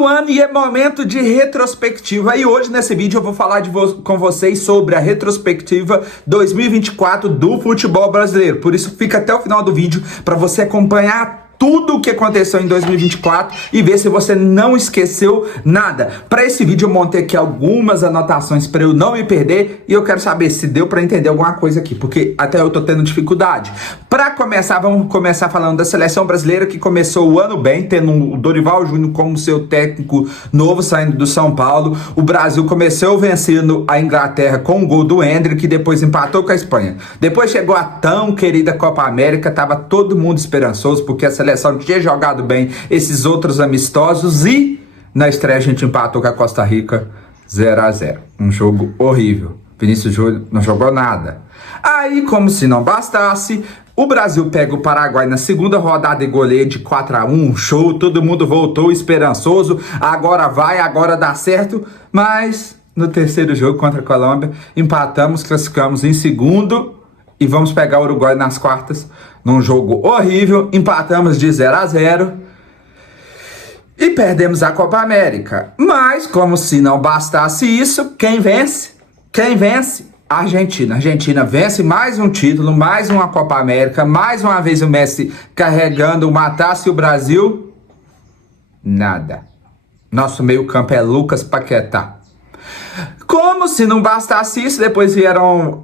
do ano e é momento de retrospectiva. E hoje nesse vídeo eu vou falar com vocês sobre a retrospectiva 2024 do futebol brasileiro. Por isso fica até o final do vídeo para você acompanhar tudo o que aconteceu em 2024 e ver se você não esqueceu nada. Para esse vídeo eu montei aqui algumas anotações para eu não me perder e eu quero saber se deu para entender alguma coisa aqui, porque até eu tô tendo dificuldade. Para começar, vamos começar falando da seleção brasileira, que começou o ano bem, tendo o Dorival Júnior como seu técnico novo, saindo do São Paulo. O Brasil começou vencendo a Inglaterra com o gol do Endrick, que depois empatou com a Espanha. Depois chegou a tão querida Copa América, tava todo mundo esperançoso, porque a seleção tinha jogado bem esses outros amistosos e na estreia a gente empatou com a Costa Rica 0-0. Um jogo horrível. Vinícius Júnior não jogou nada. Aí, como se não bastasse, o Brasil pega o Paraguai na segunda rodada e goleia de 4-1. Show, todo mundo voltou esperançoso. Agora vai, agora dá certo. Mas no terceiro jogo contra a Colômbia, empatamos, classificamos em segundo e vamos pegar o Uruguai nas quartas, num jogo horrível, empatamos de 0-0 e perdemos a Copa América. Mas, como se não bastasse isso, quem vence? Quem vence? A Argentina. A Argentina vence mais um título, mais uma Copa América, mais uma vez o Messi carregando uma taça e o Brasil, nada. Nosso meio-campo é Lucas Paquetá. Como se não bastasse isso, depois vieram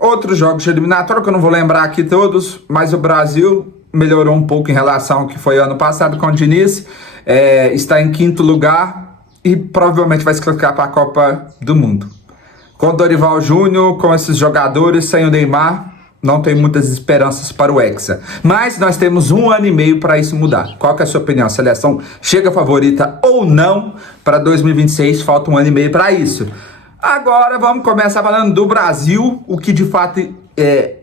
outros jogos de eliminatória, que eu não vou lembrar aqui todos, mas o Brasil melhorou um pouco em relação ao que foi ano passado com o Diniz, está em quinto lugar e provavelmente vai se classificar para a Copa do Mundo. Com o Dorival Júnior, com esses jogadores, sem o Neymar, não tem muitas esperanças para o Hexa. Mas nós temos um ano e meio para isso mudar. Qual que é a sua opinião? A seleção chega favorita ou não para 2026? Falta um ano e meio para isso. Agora vamos começar falando do Brasil, o que de fato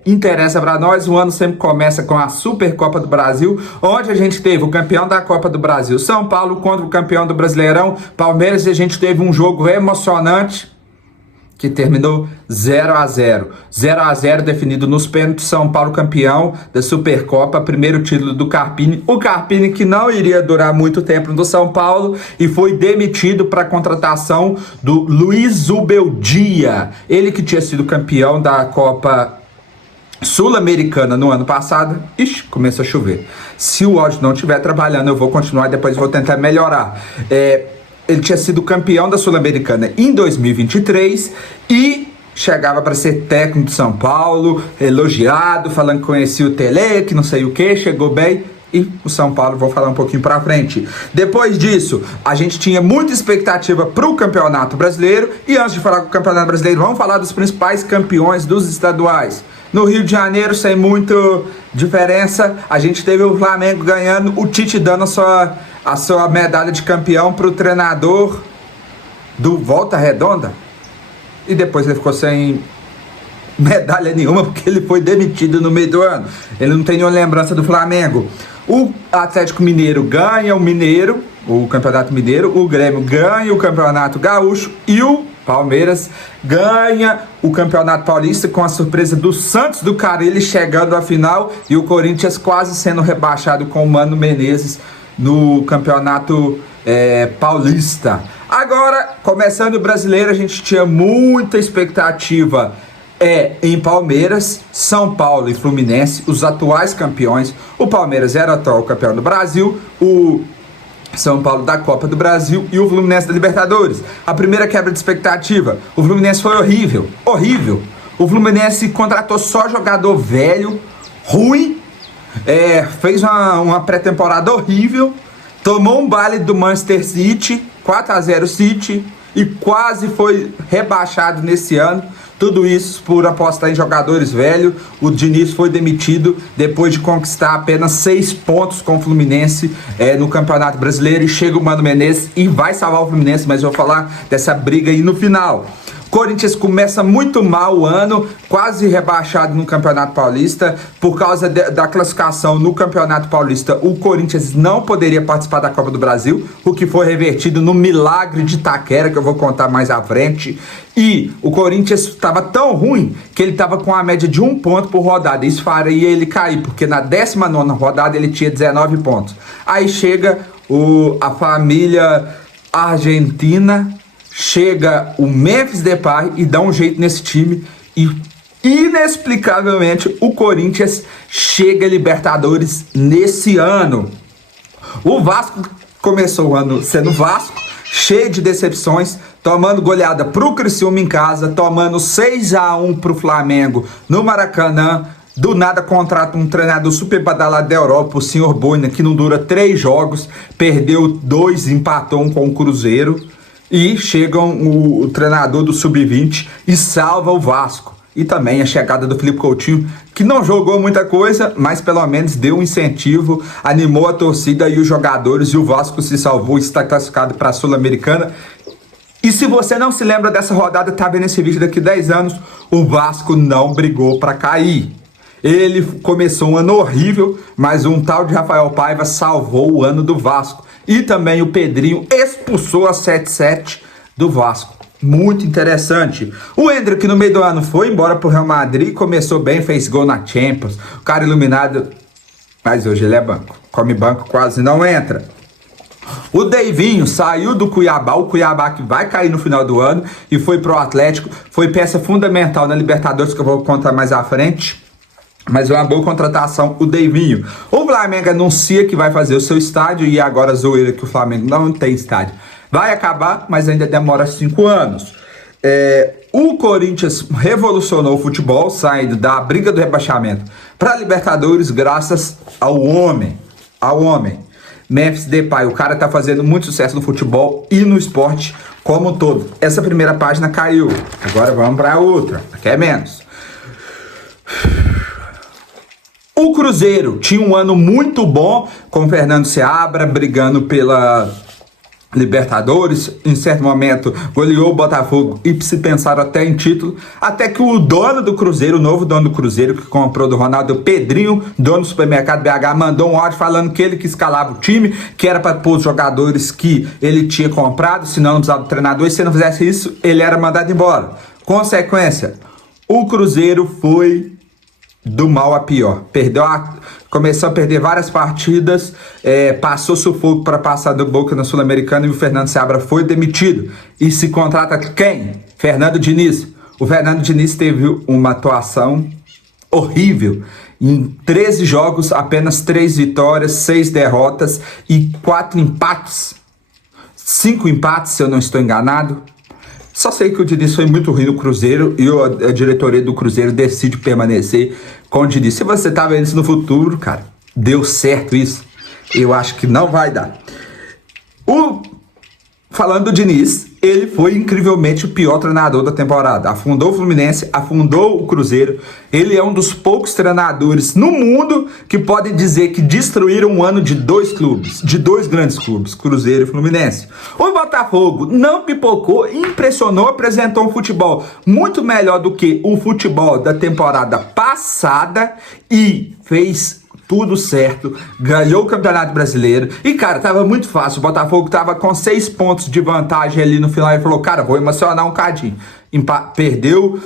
interessa para nós. O ano sempre começa com a Supercopa do Brasil, onde a gente teve o campeão da Copa do Brasil, São Paulo, contra o campeão do Brasileirão, Palmeiras, e a gente teve um jogo emocionante que terminou 0-0. 0-0 definido nos pênaltis, São Paulo campeão da Supercopa, primeiro título do Carpini. O Carpini que não iria durar muito tempo no São Paulo e foi demitido para a contratação do Luiz Zubeldia. Ele que tinha sido campeão da Copa Sul-Americana no ano passado. Ixi, começou a chover. Se o áudio não estiver trabalhando, eu vou continuar e depois vou tentar melhorar. Ele tinha sido campeão da Sul-Americana em 2023 e chegava para ser técnico de São Paulo, elogiado, falando que conhecia o Tele, que não sei o que, chegou bem. E o São Paulo, vou falar um pouquinho para frente. Depois disso, a gente tinha muita expectativa para o Campeonato Brasileiro. E antes de falar do Campeonato Brasileiro, vamos falar dos principais campeões dos estaduais. No Rio de Janeiro, sem muita diferença, a gente teve o Flamengo ganhando, o Tite dando a sua medalha de campeão para o treinador do Volta Redonda. E depois ele ficou sem medalha nenhuma, porque ele foi demitido no meio do ano. Ele não tem nenhuma lembrança do Flamengo. O Atlético Mineiro ganha o Campeonato Mineiro, o Grêmio ganha o Campeonato Gaúcho e o Palmeiras ganha o Campeonato Paulista com a surpresa do Santos do Carille chegando à final e o Corinthians quase sendo rebaixado com o Mano Menezes no Campeonato Paulista. Agora, começando o Brasileiro, a gente tinha muita expectativa em Palmeiras, São Paulo e Fluminense, os atuais campeões. O Palmeiras era atual campeão do Brasil, o São Paulo da Copa do Brasil e o Fluminense da Libertadores. A primeira quebra de expectativa, o Fluminense foi horrível, horrível. O Fluminense contratou só jogador velho, ruim, fez uma pré-temporada horrível, tomou um baile do Manchester City, 4-0 City, e quase foi rebaixado nesse ano. Tudo isso por apostar em jogadores velhos. O Diniz foi demitido depois de conquistar apenas 6 pontos com o Fluminense no Campeonato Brasileiro. E chega o Mano Menezes e vai salvar o Fluminense, mas eu vou falar dessa briga aí no final. Corinthians começa muito mal o ano, quase rebaixado no Campeonato Paulista. Por causa da classificação no Campeonato Paulista, o Corinthians não poderia participar da Copa do Brasil, o que foi revertido no milagre de Itaquera, que eu vou contar mais à frente. E o Corinthians estava tão ruim que ele estava com a média de 1 ponto por rodada. Isso faria ele cair, porque na 19ª rodada ele tinha 19 pontos. Aí chega a família Argentina, chega o Memphis Depay e dá um jeito nesse time e inexplicavelmente o Corinthians chega a Libertadores nesse ano. O Vasco começou o ano sendo Vasco, cheio de decepções, tomando goleada pro Criciúma em casa, tomando 6-1 pro Flamengo no Maracanã. Do nada contrata um treinador super badalado da Europa, o senhor Boina, que não dura 3 jogos, perdeu 2, empatou 1 com o Cruzeiro. E chega o treinador do Sub-20 e salva o Vasco. E também a chegada do Felipe Coutinho, que não jogou muita coisa, mas pelo menos deu um incentivo, animou a torcida e os jogadores, e o Vasco se salvou, está classificado para a Sul-Americana. E se você não se lembra dessa rodada, tá vendo esse vídeo daqui 10 anos, o Vasco não brigou para cair. Ele começou um ano horrível, mas um tal de Rafael Paiva salvou o ano do Vasco. E também o Pedrinho expulsou a 7-7 do Vasco. Muito interessante. O Endrick no meio do ano foi embora pro Real Madrid, começou bem, fez gol na Champions. O cara iluminado, mas hoje ele é banco. Come banco, quase não entra. O Deivinho saiu do Cuiabá, o Cuiabá que vai cair no final do ano, e foi pro Atlético. Foi peça fundamental na Libertadores, que eu vou contar mais à frente. Mas é uma boa contratação o Deivinho. O Flamengo anuncia que vai fazer o seu estádio, e agora a zoeira que o Flamengo não tem estádio. Vai acabar, mas ainda demora 5 anos. O Corinthians revolucionou o futebol, saindo da briga do rebaixamento para a Libertadores graças ao homem. Memphis Depay, o cara tá fazendo muito sucesso no futebol e no esporte como um todo. Essa primeira página caiu. Agora vamos para a outra, que é menos. O Cruzeiro tinha um ano muito bom com o Fernando Seabra brigando pela Libertadores. Em certo momento goleou o Botafogo e se pensaram até em título, até que o dono do Cruzeiro, o novo dono do Cruzeiro, que comprou do Ronaldo, Pedrinho, dono do supermercado BH, mandou um áudio falando que ele que escalava o time, que era para pôr os jogadores que ele tinha comprado, senão não precisava do treinador, e se não fizesse isso, ele era mandado embora. Consequência, o Cruzeiro foi do mal a pior. Começou a perder várias partidas, passou sufoco para passar do Boca na Sul-Americana, e o Fernando Seabra foi demitido. E se contrata quem? Fernando Diniz. O Fernando Diniz teve uma atuação horrível. Em 13 jogos, apenas 3 vitórias, 6 derrotas e 4 empates. 5 empates, se eu não estou enganado. Só sei que o Diniz foi muito ruim no Cruzeiro, e a diretoria do Cruzeiro decide permanecer com o Diniz. Se você tá vendo isso no futuro, cara, deu certo isso? Eu acho que não vai dar. Falando do Diniz, ele foi incrivelmente o pior treinador da temporada. Afundou o Fluminense, afundou o Cruzeiro. Ele é um dos poucos treinadores no mundo que podem dizer que destruíram um ano de 2 clubes, de 2 grandes clubes, Cruzeiro e Fluminense. O Botafogo não pipocou, impressionou, apresentou um futebol muito melhor do que o futebol da temporada passada e fez tudo certo, ganhou o Campeonato Brasileiro. E, cara, tava muito fácil. O Botafogo tava com 6 pontos de vantagem ali no final e falou, cara, vou emocionar um cadinho. Empatou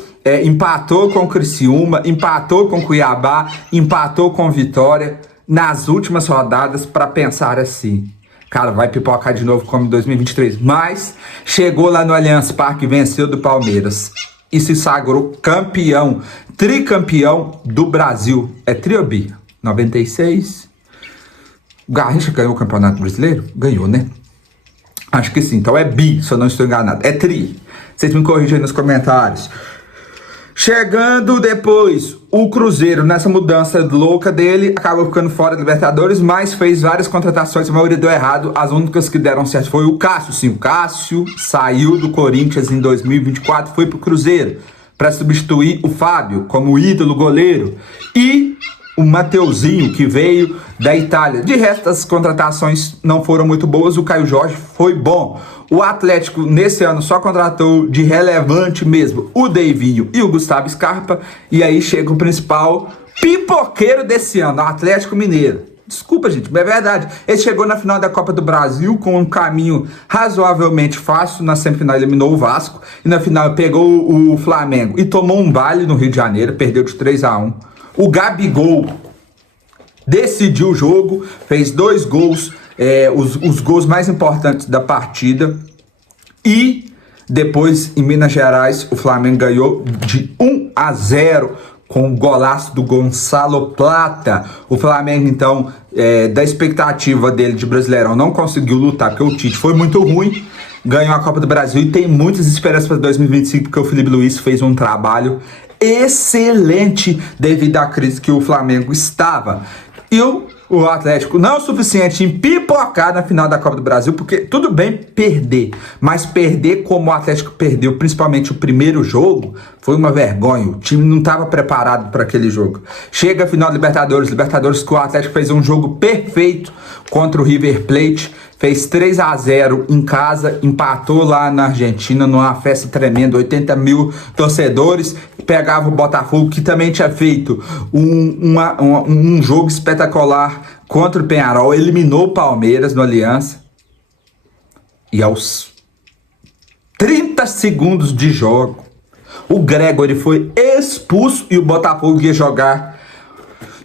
com o Criciúma, empatou com o Cuiabá, empatou com o Vitória nas últimas rodadas para pensar assim, cara, vai pipocar de novo como em 2023. Mas chegou lá no Allianz Parque, venceu do Palmeiras e se sagrou campeão, tricampeão do Brasil. É tri ou bi? 96. O Garrincha ganhou o Campeonato Brasileiro? Ganhou, né? Acho que sim. Então é bi, se eu não estou enganado. É tri. Vocês me corrigem aí nos comentários. Chegando depois, o Cruzeiro, nessa mudança louca dele, acabou ficando fora da Libertadores, mas fez várias contratações, a maioria deu errado. As únicas que deram certo foi o Cássio. Sim, o Cássio saiu do Corinthians em 2024, foi pro Cruzeiro para substituir o Fábio como ídolo goleiro. E o Mateuzinho, que veio da Itália. De resto, as contratações não foram muito boas. O Caio Jorge foi bom. O Atlético, nesse ano, só contratou de relevante mesmo o Deivinho e o Gustavo Scarpa. E aí chega o principal pipoqueiro desse ano, o Atlético Mineiro. Desculpa, gente, mas é verdade. Ele chegou na final da Copa do Brasil com um caminho razoavelmente fácil. Na semifinal eliminou o Vasco. E na final pegou o Flamengo e tomou um baile no Rio de Janeiro. Perdeu de 3-1. O Gabigol decidiu o jogo, fez 2 gols os gols mais importantes da partida. E depois, em Minas Gerais, o Flamengo ganhou de 1-0 com o golaço do Gonçalo Plata. O Flamengo, então, da expectativa dele de Brasileirão, não conseguiu lutar, porque o Tite foi muito ruim. Ganhou a Copa do Brasil e tem muitas esperanças para 2025, porque o Felipe Luiz fez um trabalho excelente devido à crise que o Flamengo estava. E o Atlético não é o suficiente em pipocar na final da Copa do Brasil, porque tudo bem perder, mas perder como o Atlético perdeu, principalmente o primeiro jogo, foi uma vergonha. O time não estava preparado para aquele jogo. Chega a final da Libertadores que o Atlético fez um jogo perfeito contra o River Plate, fez 3-0 em casa, empatou lá na Argentina numa festa tremenda, 80 mil torcedores, pegava o Botafogo, que também tinha feito um jogo espetacular contra o Peñarol, eliminou o Palmeiras no Aliança, e aos 30 segundos de jogo, o Gregory foi expulso e o Botafogo ia jogar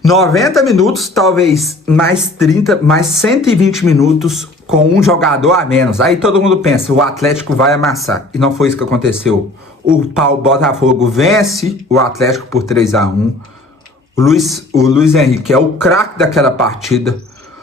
90 minutos, talvez mais 30, mais 120 minutos com um jogador a menos. Aí todo mundo pensa, o Atlético vai amassar. E não foi isso que aconteceu. O Botafogo vence o Atlético por 3-1. O Luiz Henrique é o craque daquela partida.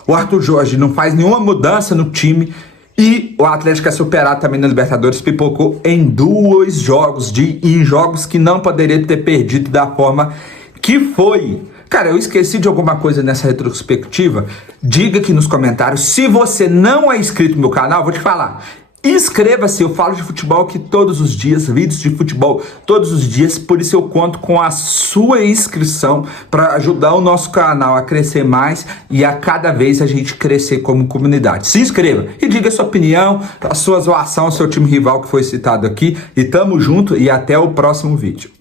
O Arthur Jorge não faz nenhuma mudança no time. E o Atlético é superado também na Libertadores, pipocou em 2 jogos, em jogos que não poderia ter perdido da forma que foi. Cara, eu esqueci de alguma coisa nessa retrospectiva? Diga aqui nos comentários. Se você não é inscrito no meu canal, vou te falar. Inscreva-se, eu falo de futebol aqui todos os dias, vídeos de futebol todos os dias, por isso eu conto com a sua inscrição para ajudar o nosso canal a crescer mais e a cada vez a gente crescer como comunidade. Se inscreva e diga a sua opinião, a sua zoação, o seu time rival que foi citado aqui, e tamo junto e até o próximo vídeo.